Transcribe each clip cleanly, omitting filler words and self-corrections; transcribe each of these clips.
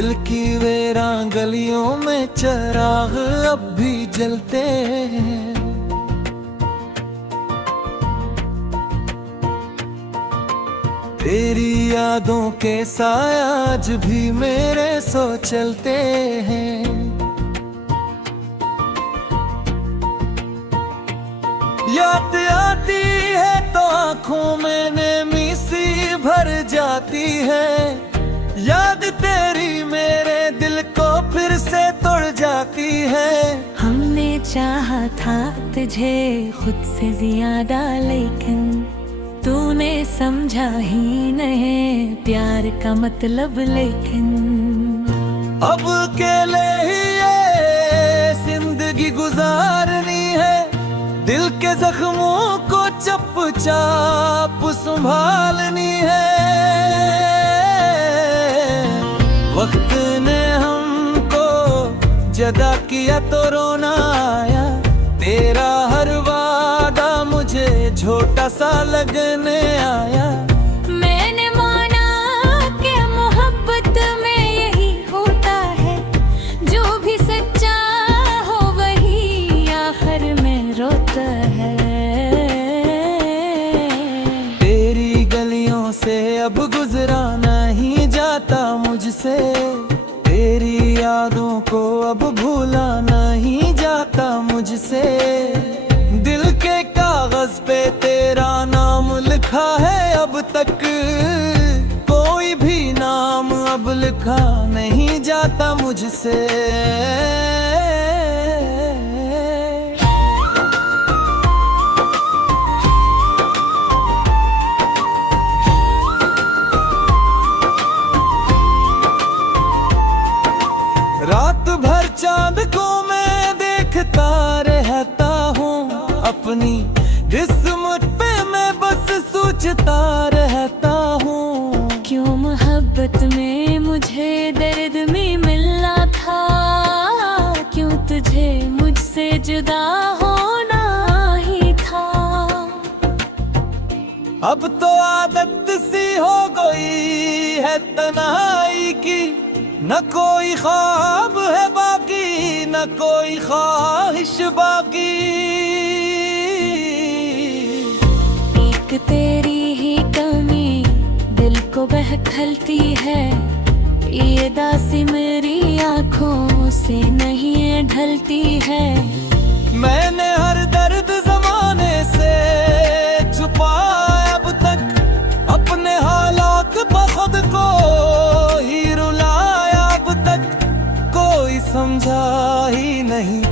दिल की वीरान गलियों में चिराग अब भी जलते हैं। तेरी यादों के साया आज भी मेरे सो चलते हैं। याद आती है तो आंखों में नमी सी भर जाती है। याद तेरी मेरे दिल को फिर से तोड़ जाती है। हमने चाहा था तुझे खुद से ज्यादा, लेकिन तूने समझा ही नहीं प्यार का मतलब। लेकिन अब अकेले ही ये जिंदगी गुजारनी है। दिल के जख्मों को चुपचाप संभालनी है। वक्त ने हमको जदा किया तो रोना आया। तेरा हर वादा मुझे छोटा सा लगने आया। मैंने माना कि मोहब्बत में यही होता है, जो भी सच्चा हो वही आखिर में रोता है। तेरी गलियों से अब गुजरा नहीं जाता मुझसे। तेरी यादों को अब भूला नहीं जाता मुझसे। दिल के कागज पे तेरा नाम लिखा है अब तक। कोई भी नाम अब लिखा नहीं जाता मुझसे। रात भर चांद को मैं देखता रहता हूँ। अपनी किस्मत पे मैं बस सोचता रहता हूँ। क्यों मोहब्बत में मुझे दर्द में मिलना था, क्यों तुझे मुझसे जुदा होना ही था। अब तो आदत सी हो गई है तन्हाई की। न कोई ख्वाब है बाकी, न कोई ख्वाहिश बाकी। एक तेरी ही कमी दिल को बहकती है। ये दासी मेरी आंखों से नहीं ढलती है। मैंने हर दर्द जमाने से छुपाया अब तक। अपने हालात पर खुद को ही रुलाया अब तक। कोई समझा ही नहीं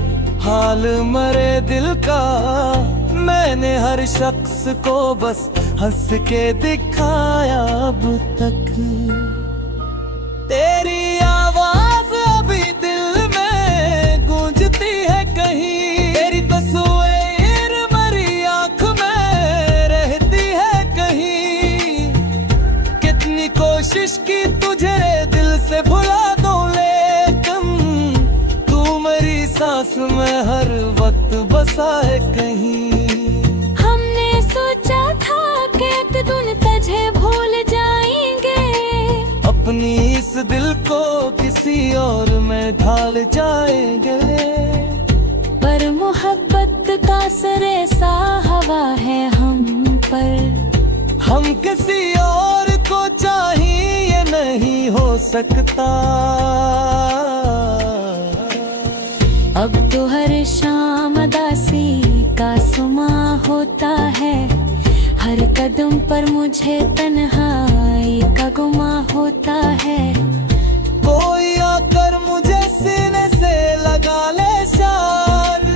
हाल मरे दिल का। मैंने हर शख्स को बस हंस के दिखाया अब तक। तेरी आवाज अभी दिल में गूंजती है कहीं। तेरी तस्वीर मेरी आंख में रहती है कहीं। कितनी कोशिश की तुझे दिल से भुला दूं, लेकिन तू मेरी सांस में हर वक्त बसा है कहीं। हमने सोचा था कि एक दिन तुझे भूल जाएंगे। अपनी इस दिल को किसी और में ढाल जाएंगे। पर मोहब्बत का असर ऐसा हवा है हम पर। हम किसी और को चाहिए नहीं हो सकता। अब तो हर शाम दासी का सुमा होता है। हर कदम पर मुझे तन्हाई का गुमा होता है। कोई आकर मुझे सीने से लगा ले शार।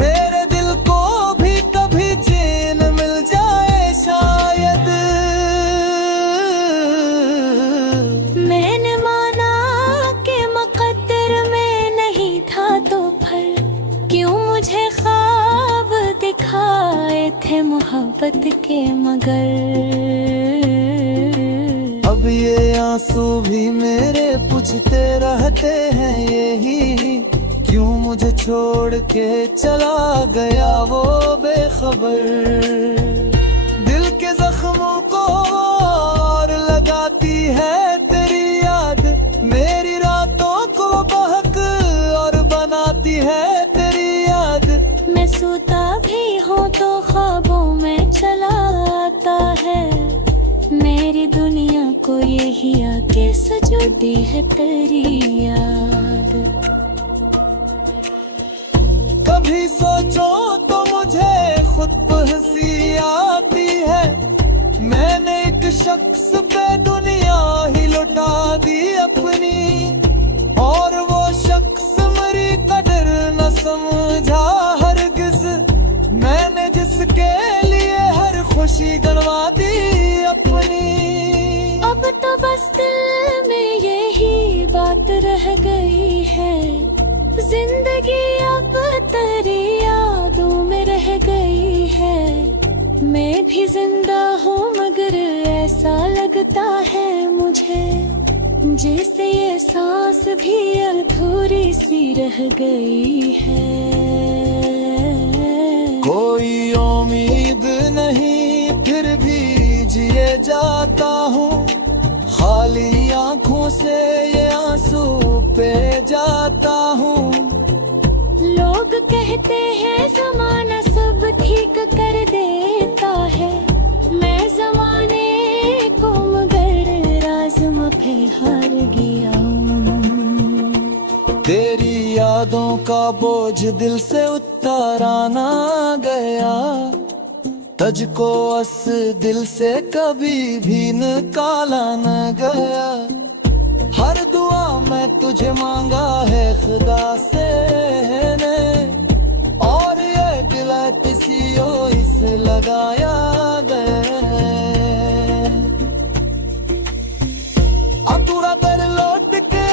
मेरे दिल को भी कभी चैन मिल जाए शायद। मैंने माना कि मुकद्दर में नहीं था तो फिर क्यों मुझे ख्वाब दिखाए थे मोहब्बत के। मगर अब ये आंसू भी मेरे पूछते रहते हैं यही। क्यों मुझे छोड़ के चला गया वो बेखबर। दिल के जख्मों को और लगाती है तेरी याद। मेरे है तेरी याद। मैं सोता भी हूँ तो ख्वाबों में चला आता है, मेरी दुनिया को यही आके सजोती है तेरी याद। कभी सोचो तो मुझे खुद पर हंसी आती है, मैंने एक शख्स पे दुनिया ही लुटा दी अपनी, और वो शख्स मेरी कदर न समझा हरगिज, मैंने जिसके लिए हर खुशी गंवा दी अपनी। अब तो बस दिल में यही बात रह गई है, जिंदगी अब तेरी यादों में रह गई है। मैं भी जिंदा हूँ मगर ऐसा लगता है मुझे, जैसे ये सांस भी अधूरी सी रह गई है। कोई उम्मीद नहीं फिर भी जिए जाता हूँ, खाली आंखों से ये आंसू पे जाता हूँ। लोग कहते हैं ज़माना सब ठीक कर देता है, मैं ज़माने को मगर राज़ पे हार गया हूँ। तेरी यादों का बोझ दिल से उतारा ना गया, तुझको अस दिल से कभी भी निकाला न गया। हर दुआ मैं तुझे मांगा है खुदा से ने, और ये दिल किसी इस लगाया गया। अब पूरा कर लौट के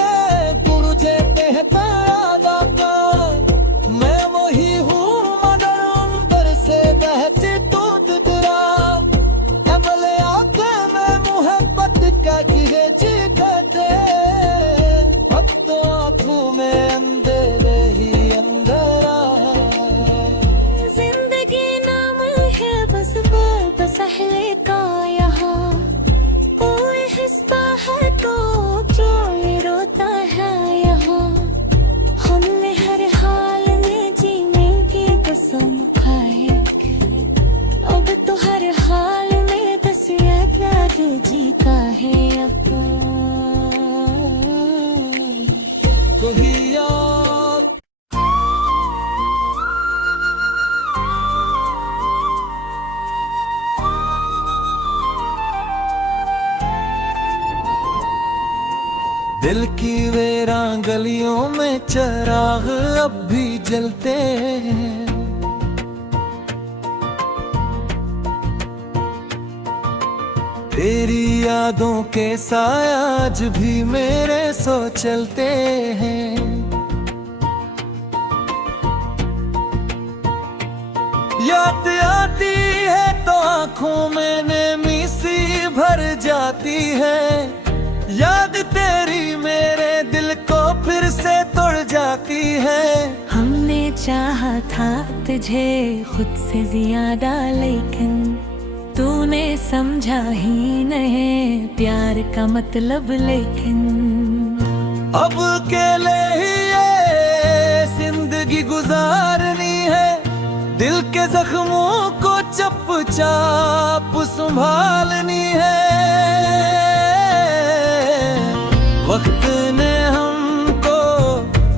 तुझे कहता याद आता, मैं वही हूँ मगर अंबर से बहती दूध गिरा, कमले आके मैं मोहब्बत का खींची कहते, अब तो आँखों में अंधेरे ही अंधेरा है। जिंदगी नाम है बस सहले का यहाँ, कोई हंसता है तो कोई रोता है यहाँ। हमने हर हाल में जीने की कसम खाई, अब तो हर हाल में बस याद जी का है अब। कोई याद दिल की वेरान गलियों में चिराग अब भी जलते हैं, तेरी यादों के साए आज भी मेरे सो चलते हैं। याद आती है तो आंखों में नमी सी भर जाती है, याद तेरी मेरे दिल को फिर से तोड़ जाती है। हमने चाहा था तुझे खुद से ज्यादा, लेकिन तूने समझा ही नहीं प्यार का मतलब। लेकिन अब अकेले ही ये जिंदगी गुजारनी है, दिल के जख्मों को चुपचाप संभालनी है। वक्त ने हमको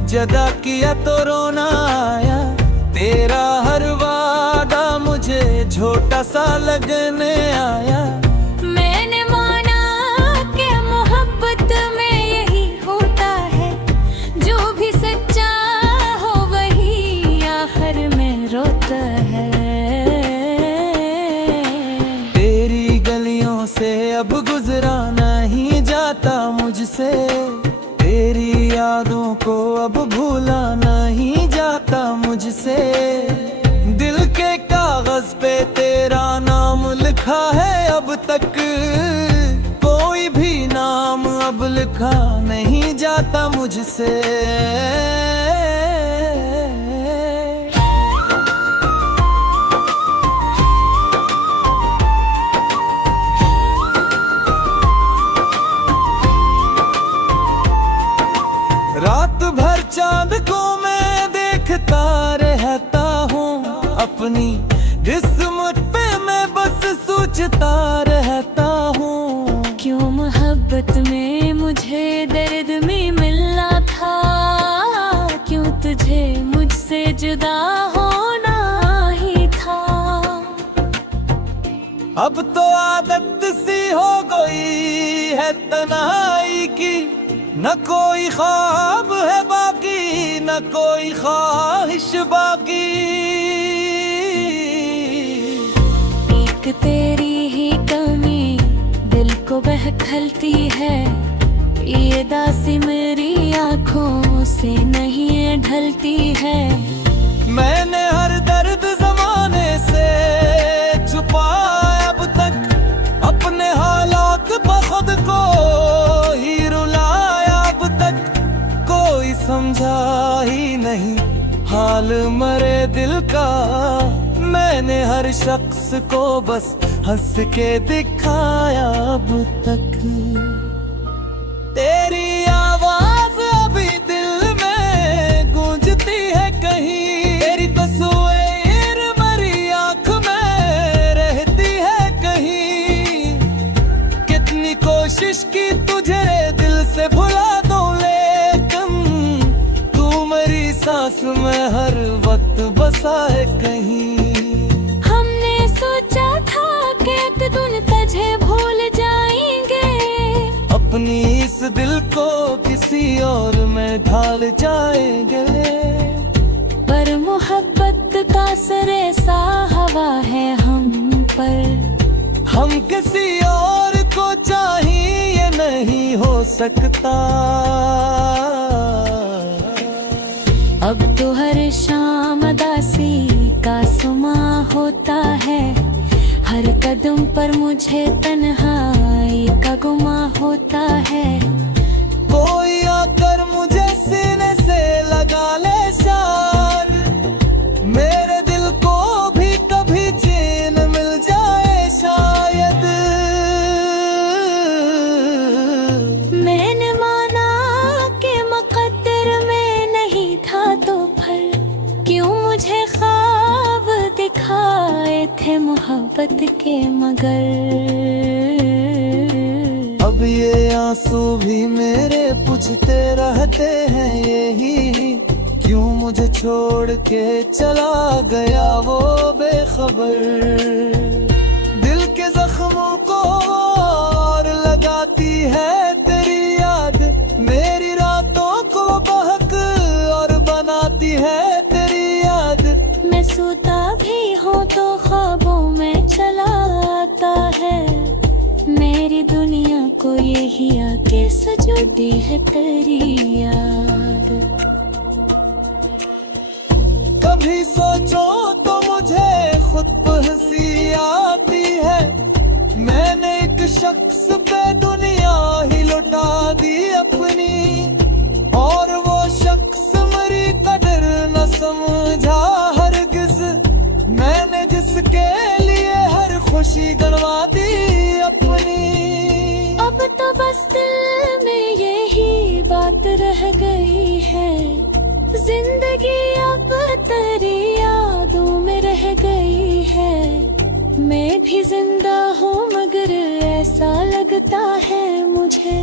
जदा किया तो रोना आया, तेरा हर वादा मुझे झूठा सा लगने आया। मैंने माना कि मोहब्बत में यही होता है, जो भी सच्चा हो वही आखिर में रोता है। तेरी गलियों से अब गुजरा नहीं जाता मुझसे, तेरी यादों को अब भूला नहीं जाता मुझसे। दिल के कागज पे तेरा नाम लिखा है, अब तक कोई भी नाम अब लिखा नहीं जाता मुझसे। रात भर चांद को मैं देख सोचता रहता हूँ, क्यों मोहब्बत में मुझे दर्द में मिलना था, क्यों तुझे मुझसे जुदा होना ही था। अब तो आदत सी हो गई है तन्हाई की, न कोई ख्वाब है बाकी, न कोई ख्वाहिश बाकी। एक तेरी ही कमी दिल को बहकलती है, ये दासी मेरी आँखों से नहीं ढलती है। मैंने हर दर्द जमाने से छुपाया अब तक, अपने हालात पर खुद को ही रुलाया अब तक। कोई समझा ही नहीं हाल मरे दिल का, मैंने हर शख्स को बस हंस के दिखाया अब तक। तेरी आवाज अभी दिल में गूंजती है कहीं, तेरी तस्वीर मेरी आंख में रहती है कहीं। कितनी कोशिश की तुझे दिल से भुला दूं, लेकिन तू मेरी सांस में हर वक्त बसा है कहीं। हमने सोचा था कि एक दिन तुझे भूल जाएंगे, अपनी इस दिल को किसी और में ढाल जाएंगे। पर मोहब्बत का असर ऐसा हवा है हम पर, हम किसी और को चाहिए नहीं हो सकता। अब तो हर शाम दासी का सुमा होता है, हर कदम पर मुझे तन्हाई का गुमा होता है। कोई आकर मुझे सीने से लगा ले शान, मेरे दिल को भी कभी चैन मिल जाए शायद। मैंने माना कि मुकद्दर में नहीं था तो फिर क्यों मुझे ख्वाब दिखाए थे मोहब्बत के, मगर अब ये आंसू भी मेरे पूछते रहते हैं यही, क्यों मुझे छोड़ के चला गया वो बेखबर। दिल के जख्मों को और लगाती है तेरी याद, मेरी रातों को बहक और बनाती है तेरी याद। मैं सोता भी हूँ तो ख्वाबों में चला आता है, मेरी दुनिया को यही आके सजोती है तेरी याद। कभी सोचो तो मुझे खुद पर हंसी आती है, मैंने एक शख्स पे दुनिया ही लुटा दी अपनी, और वो शख्स मेरी कदर न समझा हरगिज। मैंने जिसके लिए हर खुशी गंवा दी अपनी। अब तो बस दिल में यही बात रह गई है, जिंदगी अब तेरी यादों में रह गई है। मैं भी जिंदा हूँ मगर ऐसा लगता है मुझे,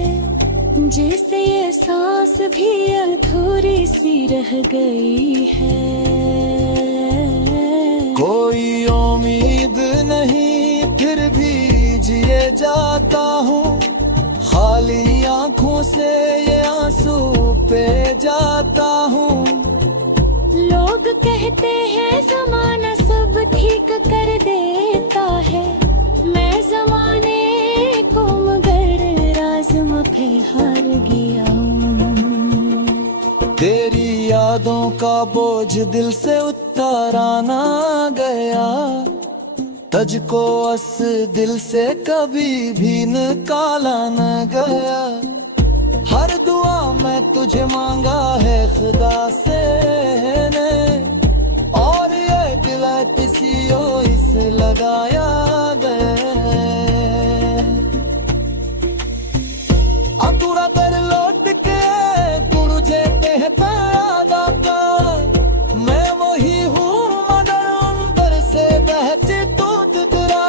जैसे ये सांस भी अधूरी सी रह गई है। कोई उम्मीद नहीं फिर भी जिए जाता हूँ, खाली आंखों से ये आंसू पे जाता हूँ। लोग कहते हैं जमाना सब ठीक कर देता है, मैं जमाने को मगर राज़ पे हार गया हूँ। तेरी यादों का बोझ दिल से उतारा ना गया, तुझको अस दिल से कभी भी निकाला न गया। हर दुआ मैं तुझे मांगा है खुदा से ने, और ये दिल किसी और से लगाया गया। अधूरा कर लौट के तू मुझे कहता याद आता, मैं वही हूँ मगर अंदर से बहती तू दिखरा।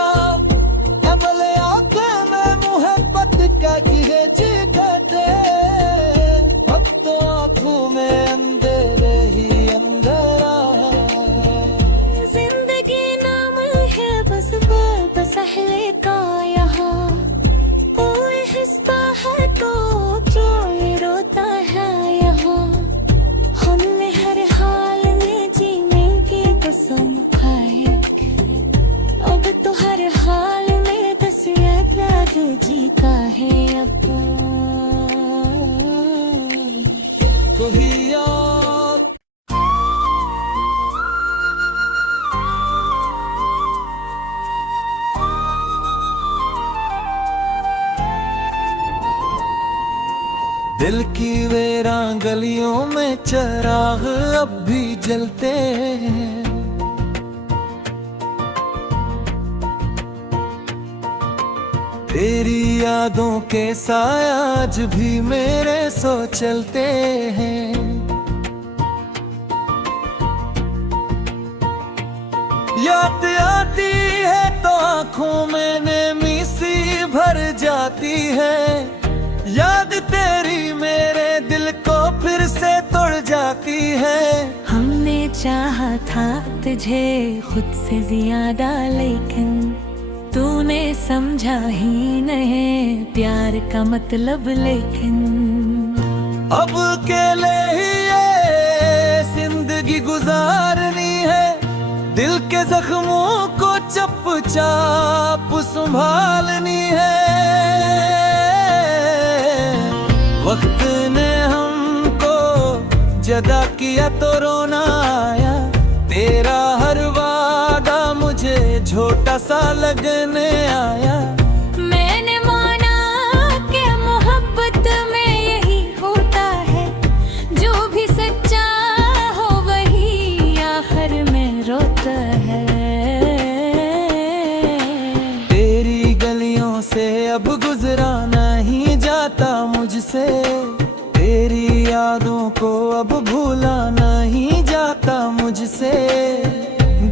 दिल की वीरान गलियों में चिराग अब भी जलते हैं। तेरी यादों के साए आज भी मेरे सो चलते हैं। याद आती है तो आंखों में नमी सी भर जाती है। याद तेरी मेरे दिल को फिर से तोड़ जाती है। हमने चाहा था तुझे खुद से ज्यादा, लेकिन तूने समझा ही नहीं प्यार का मतलब। लेकिन अब अकेले ही ये जिंदगी गुजारनी है। दिल के जख्मों को चुपचाप संभालनी है। वक्त ने हमको जदा किया तो रोना आया। तेरा हर वादा मुझे झूठा सा लगने आया। मैंने माना कि मोहब्बत में यही होता है, जो भी सच्चा हो वही आखिर में रोता है। तेरी गलियों से अब गुजरा नहीं जाता मुझसे। तेरी यादों को अब भूला नहीं जाता मुझसे।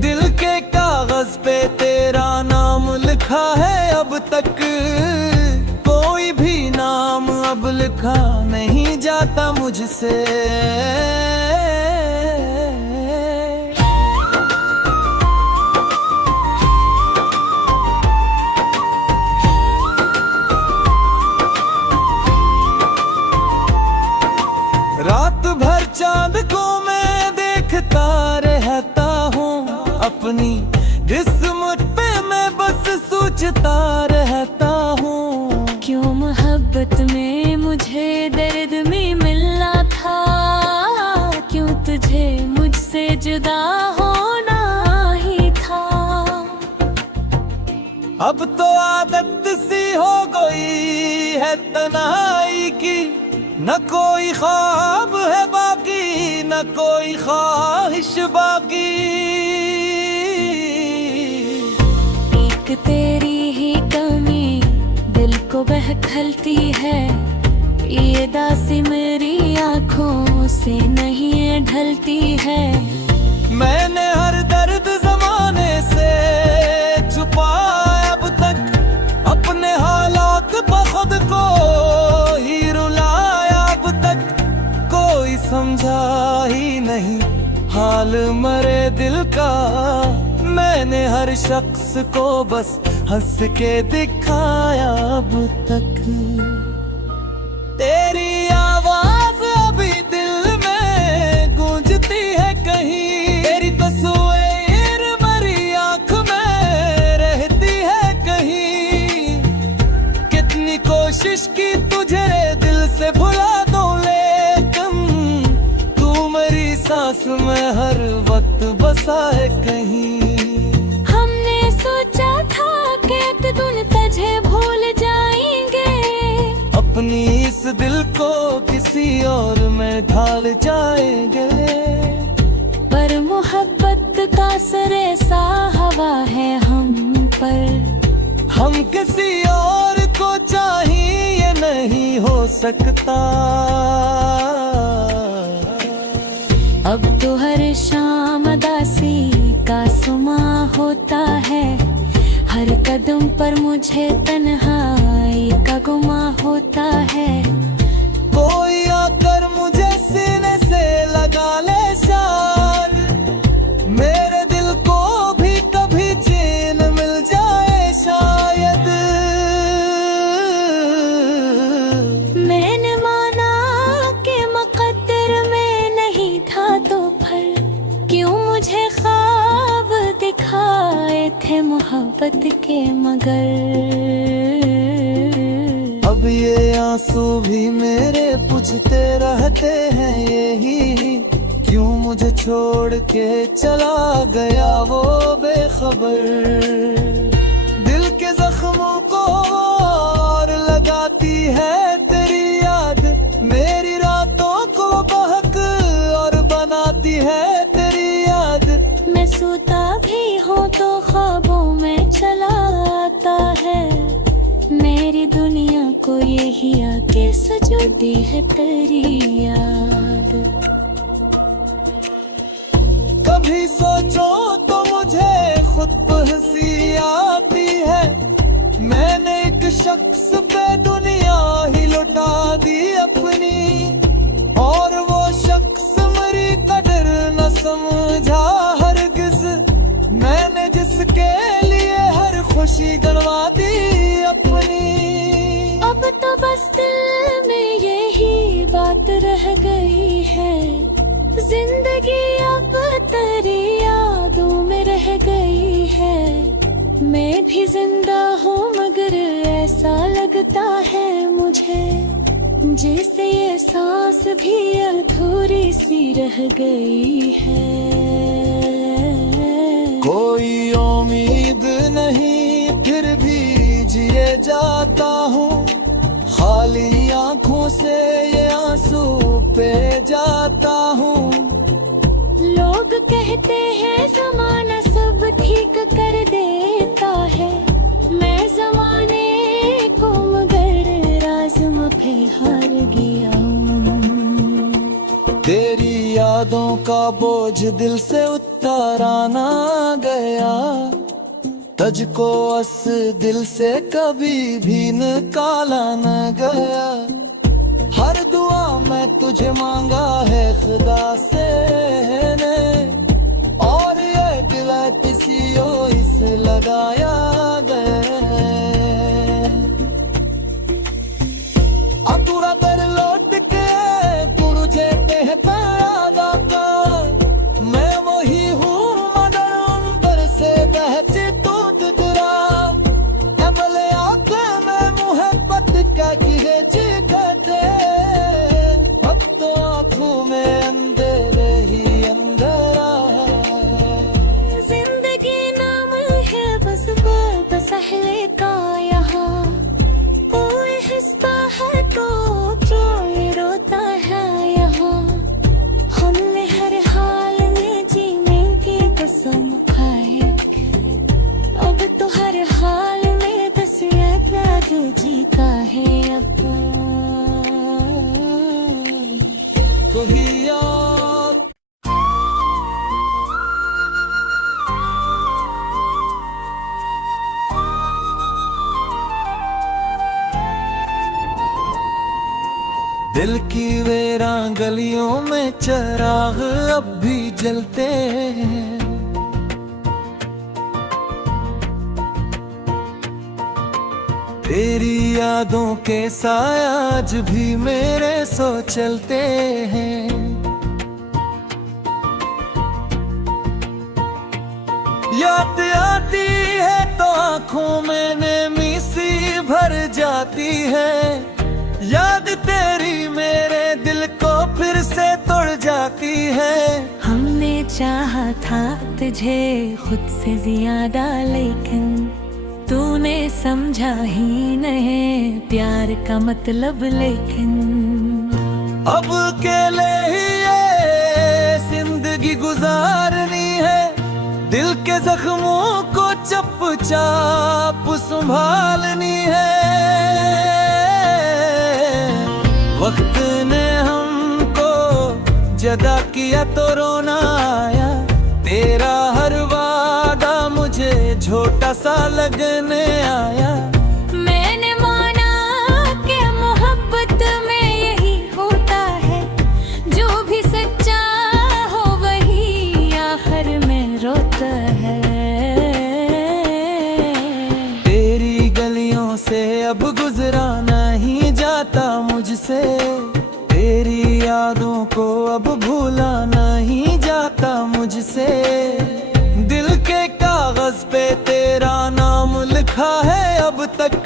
दिल के कागज पे तेरा नाम लिखा है अब तक। कोई भी नाम अब लिखा नहीं जाता मुझसे। रात भर चांद को मैं देखता रहता हूँ। अपनी किस्मत पे मैं बस सोचता रहता हूँ। क्यों मोहब्बत में मुझे दर्द में मिलना था, क्यों तुझे मुझसे जुदा होना ही था। अब तो आदत सी हो गई है तन्हाई की। न कोई ख्वाब है बाकी, न कोई ख्वाहिश बाकी। एक तेरी ही कमी दिल को बहकलती है। ये दासी मेरी आंखों से नहीं ढलती है। मैंने हर दर्द जमाने से छुपाया अब तक। अपने हालात पर खुद को ही रुलाया अब तक। कोई समझा ही नहीं हाल मरे दिल का। मैंने हर शख्स को बस हंस के दिखाया अब तक। तेरी आवाज अभी दिल में गूंजती है कहीं। तेरी तस्वीर मेरी आंख में रहती है कहीं। कितनी कोशिश की तुझे दिल से भुला दूं, लेकिन तू मेरी सांस में हर वक्त बसा है कहीं। हमने सोचा था कि एक दिन तुझे भूल जाएंगे। अपनी इस दिल को किसी और में ढाल जाएंगे। पर मोहब्बत का असर ऐसा हवा है हम पर। हम किसी और को चाहिए नहीं हो सकता। अब तो हर शाम दासी का सुमा होता है। हर कदम पर मुझे तन्हाई का गुमा होता है। कोई आकर मुझे सीने से लगा ले शान। मेरे दिल को भी कभी चैन मिल जाए शायद। मैंने माना कि मुकद्दर में नहीं था तो फिर क्यों मुझे ख्वाब दिखाए थे मोहब्बत के। मगर अब ये आंसू भी मेरे पूछते रहते हैं यही। क्यों मुझे छोड़ के चला गया वो बेखबर। दिल के जख्मों को और लगाती है तेरी याद। है तेरी याद। मैं सोता भी हूँ तो ख्वाबों में चला आता है, मेरी दुनिया को यही आके सजोती है तेरी याद। कभी सोचो तो मुझे खुद पर हंसी आती है, मैंने एक शख्स पे दुनिया ही लुटा दी अपनी, और वो शख्स मेरी कदर न समझा हरगिज, मैंने जिसके लिए हर खुशी गंवा दी अपनी। अब तो बस दिल में यही बात रह गई है, जिंदगी अब तेरी यादों में रह गई है। मैं भी जिंदा हूँ मगर ऐसा लगता है मुझे, जैसे ये सांस भी अधूरी सी रह गई है। कोई उम्मीद नहीं फिर भी जिए जाता हूँ, खाली आंखों से ये आंसू पे जाता हूँ। लोग कहते हैं जमाना सब ठीक कर देता है, मैं जमाने को मगर राज़ पे हार गया हूँ। तेरी यादों का बोझ दिल से उतारा ना गया, तुझको अस दिल से कभी भी निकाला न गया। हर दुआ मैं तुझे मांगा है खुदा से ने, और ये दिल किसी इस लगाया गया। अधूरा दर लौट के तुझे कहता यादा का, मैं वही हूँ मगर अंदर से बहती दूध गिरा। अमले आंखें में मोहब्बत का गिरेची करते, अब तो आंखों में अंधेरे ही अंधेरा। जिंदगी नाम है बस सहले का यहाँ, कोई हंसता है तो कोई रोता है यहाँ। हमने हर हाल में जीने की कसम खाई, अब तो हर हाल में बस याद जीता है अब। कोई याद दिल की वेरां गलियों में चिराग अब भी जलते हैं, तेरी यादों के साया आज भी मेरे सो चलते हैं। याद आती है तो आंखों में नमी सी भर जाती है, याद तेरी मेरे दिल को फिर से तोड़ जाती है। हमने चाहा था तुझे खुद से ज्यादा, लेकिन तूने समझा ही नहीं प्यार का मतलब। लेकिन अब अकेले ही ये जिंदगी गुजारनी है, दिल के जख्मों को चुपचाप संभालनी है। वक्त ने हमको जदा किया तो रोना आया, तेरा हर वादा मुझे छोटा सा लगने आया। मैंने माना कि मोहब्बत में यही होता है, जो भी सच्चा हो वही आखिर में रोता है। तेरी गलियों से अब गुजरा नहीं जाता मुझसे, तेरी यादों को अब भूला नहीं जाता मुझसे। दिल के कागज पे तेरा नाम लिखा है अब तक,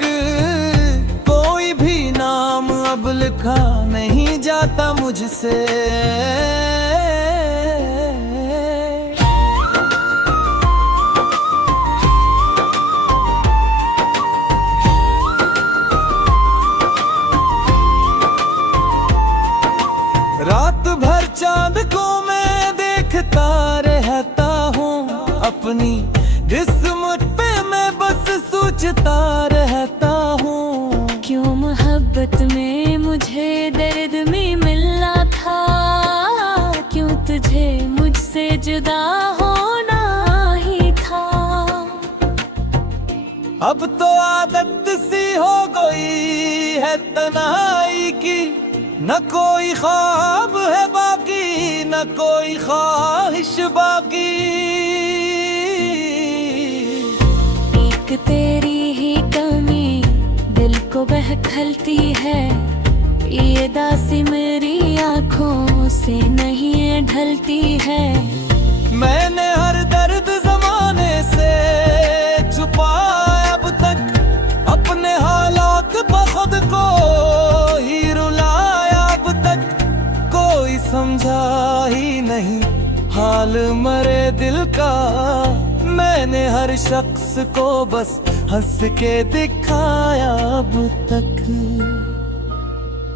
कोई भी नाम अब लिखा नहीं जाता मुझसे। रात भर चांद को मैं देखता देखता रहता हूँ अपनी किस्मत पे मैं बस सोचता रहता हूँ। क्यों मोहब्बत में मुझे दर्द में मिलना था, क्यों तुझे मुझसे जुदा होना ही था। अब तो आदत सी हो गई है तन्हाई की, न कोई ख्वाब है बाकी न कोई ख्वाहिश बाकी। एक तेरी ही कमी दिल को बहकती है, ये दासी मेरी आँखों से नहीं ढलती है। मैंने हर दर्द जमाने से छुपाया अब तक, अपने हालात पर खुद को ही रुलाया अब तक। कोई समझा ही नहीं हाल मरे दिल का, मैंने हर शख्स को बस हंस के दिखाया अब तक।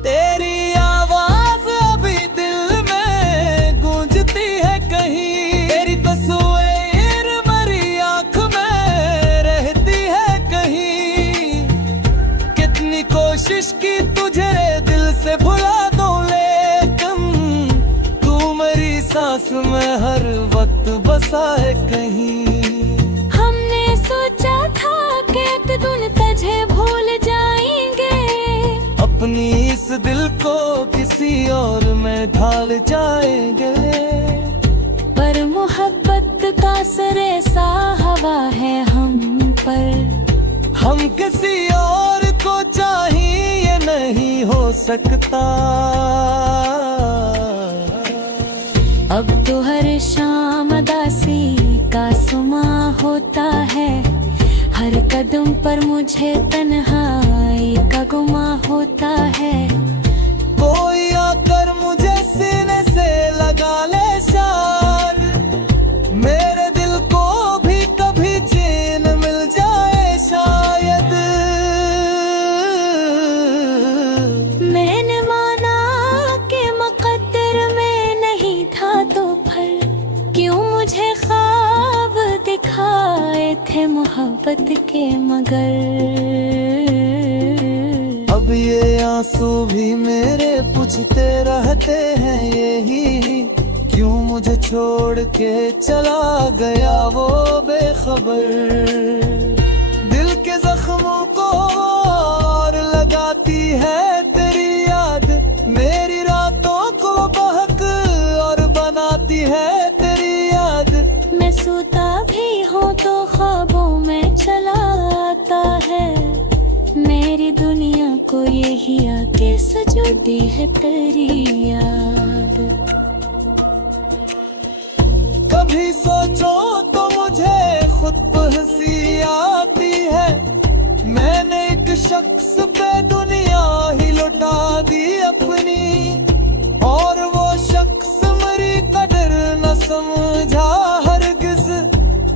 तेरी आवाज अभी दिल में गूंजती है कहीं, तेरी तस्वीर मेरी आंख में रहती है कहीं। कितनी कोशिश की तुझे दिल से भुला दूं, लेकिन तू मेरी सांस में हर वक्त बसा है कहीं। हमने सोचा था कि एक दिन तुझे भूल जाएंगे, अपनी इस दिल को किसी और में ढाल जाएंगे। पर मोहब्बत का असर ऐसा हवा है हम पर, हम किसी और को चाहिए नहीं हो सकता। अब तो हर शाम दासी का सुमा होता है, हर कदम पर मुझे तन्हाई का गुमा होता है। कोई आकर मुझे सीने से लगा ले शार, मेरे दिल को भी कभी चैन मिल जाए शायद। मैंने माना कि मुकद्दर में नहीं था तो फिर क्यों मुझे ख्वाब दिखाए थे मोहब्बत के, मगर अब ये आंसू भी मेरे पूछते रहते हैं यही, क्यों मुझे छोड़ के चला गया वो बेखबर। दिल के जख्मों को और लगाती है तेरी याद, मेरी रातों को बहक और बनाती है तेरी याद। मैं सोता भी हूँ तो ख्वाबों में चला आता है, मेरी दुनिया को यही आके सजोती है तेरी याद। कभी सोचो तो मुझे खुद पर हंसी आती है, मैंने एक शख्स पे दुनिया ही लुटा दी अपनी, और वो शख्स मेरी कदर न समझा हरगिज।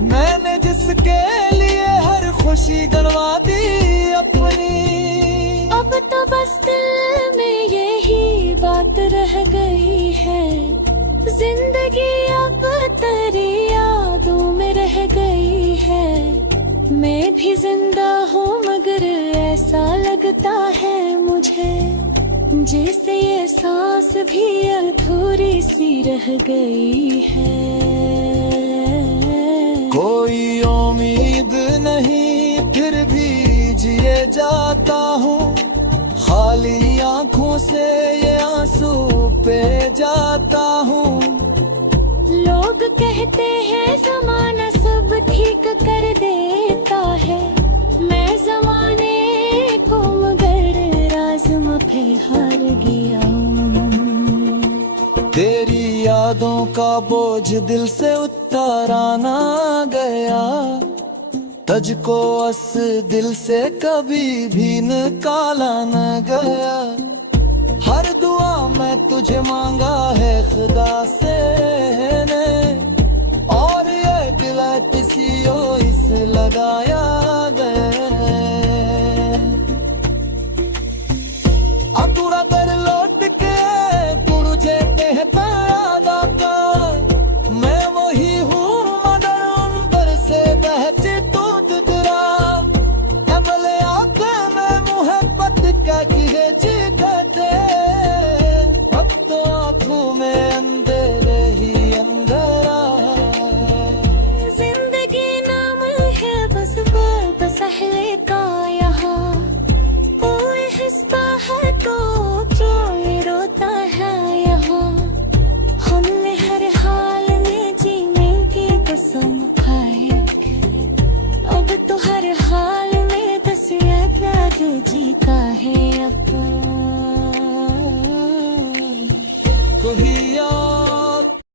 मैंने जिसके लिए हर खुशी गंवा दी अपनी। अब तो बस दिल में यही बात रह गई है, जिंदगी अब तेरी यादों में रह गई है। मैं भी जिंदा हूँ मगर ऐसा लगता है मुझे, जैसे ये सांस भी अधूरी सी रह गई है। कोई उम्मीद नहीं फिर भी जिए जाता हूँ, खाली आंखों से ये आंसू पे जाता हूँ। लोग कहते हैं ज़माना सब ठीक कर देता है, मैं ज़माने को मगर राज़ पे हार गया हूँ। तेरी यादों का बोझ दिल से उतारा ना गया, तुझको अस दिल से कभी भी निकाला न गया। हर दुआ मैं तुझे मांगा है खुदा से ने, और ये दिल किसी और इस लगाया।